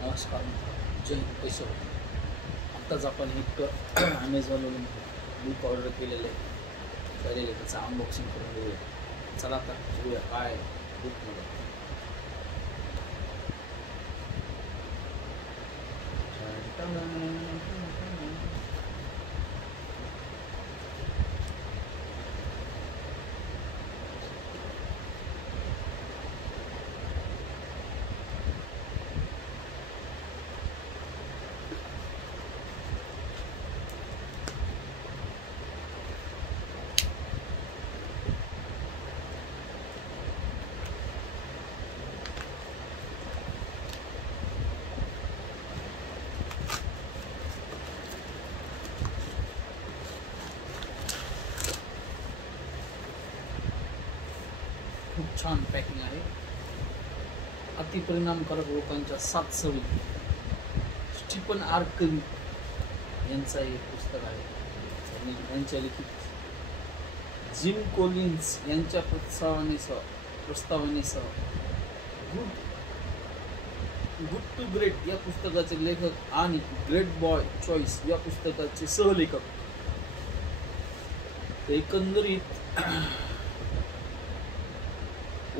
नमस्कार मित्रांनो, जय हिंद. कैसे हो? आत्ताच आपण एक ॲमेझॉनवरून बुक ऑर्डर केलेलं आहे. तर त्याचं अनबॉक्सिंग करून घेऊया. चला आता बघूया काय बुकमध्ये. खूप छान पॅकिंग आहे. अतिपरिणामकारक लोकांच्या 7 सवयी. स्टीफन आर कवी यांचं एक पुस्तक आहे आणि यांच्या लिखित जिम कोलिन्स यांच्या प्रस्तावनेसह गुड टू ग्रेट या पुस्तकाचे लेखक आणि ग्रेट बॉय चॉईस या पुस्तकाचे सहलेखक. एकंदरीत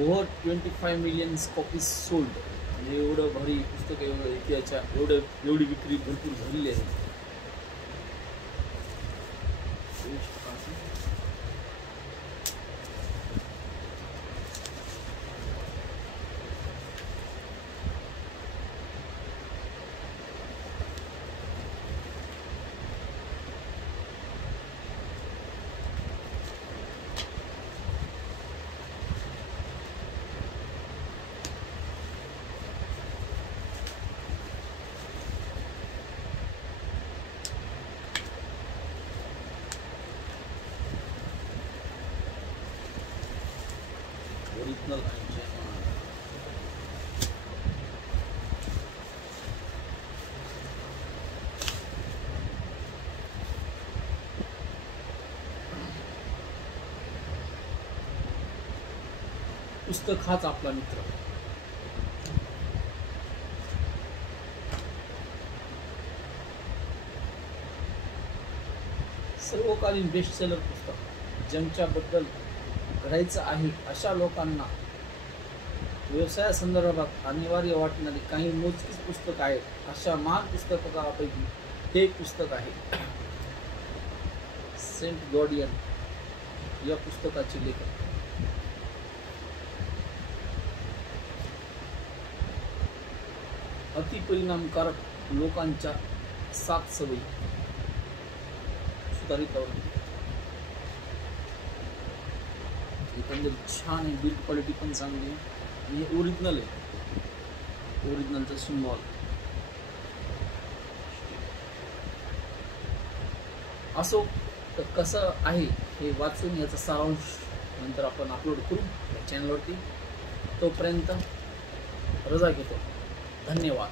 ओव्हर 25 मिलियन कॉपीज सोल्ड. म्हणजे एवढं भारी पुस्तक, एवढं इतिहाच्या एवढी विक्री भरपूर झालेली आहे. ओरिजिनल पुस्तक हाच आपला मित्र. सर्वकालीन बेस्ट सेलर पुस्तक. ज्यांच्याबद्दल घडायचं आहे अशा लोकांना व्यवसायासंदर्भात अनिवार्य वाटणारी काही मोजकीच पुस्तक आहेत. अशा महान पुस्तकापैकी हे एक पुस्तक आहे. सेंट गॉर्डियन या पुस्तकाचे लेखक. अतिपरिणामकारक लोकांच्या 7 सवयी. सुधारित आवृत्ती. एकंदरीत छान आहे. बिल्ड क्वालिटी पण चांगली आहे आणि हे ओरिजिनल आहे. ओरिजिनलचा सिम्बॉल असो. तर कसं आहे हे वाचून याचा सारांश नंतर आपण अपलोड करू या चॅनलवरती. तोपर्यंत रजा घेतो. धन्यवाद.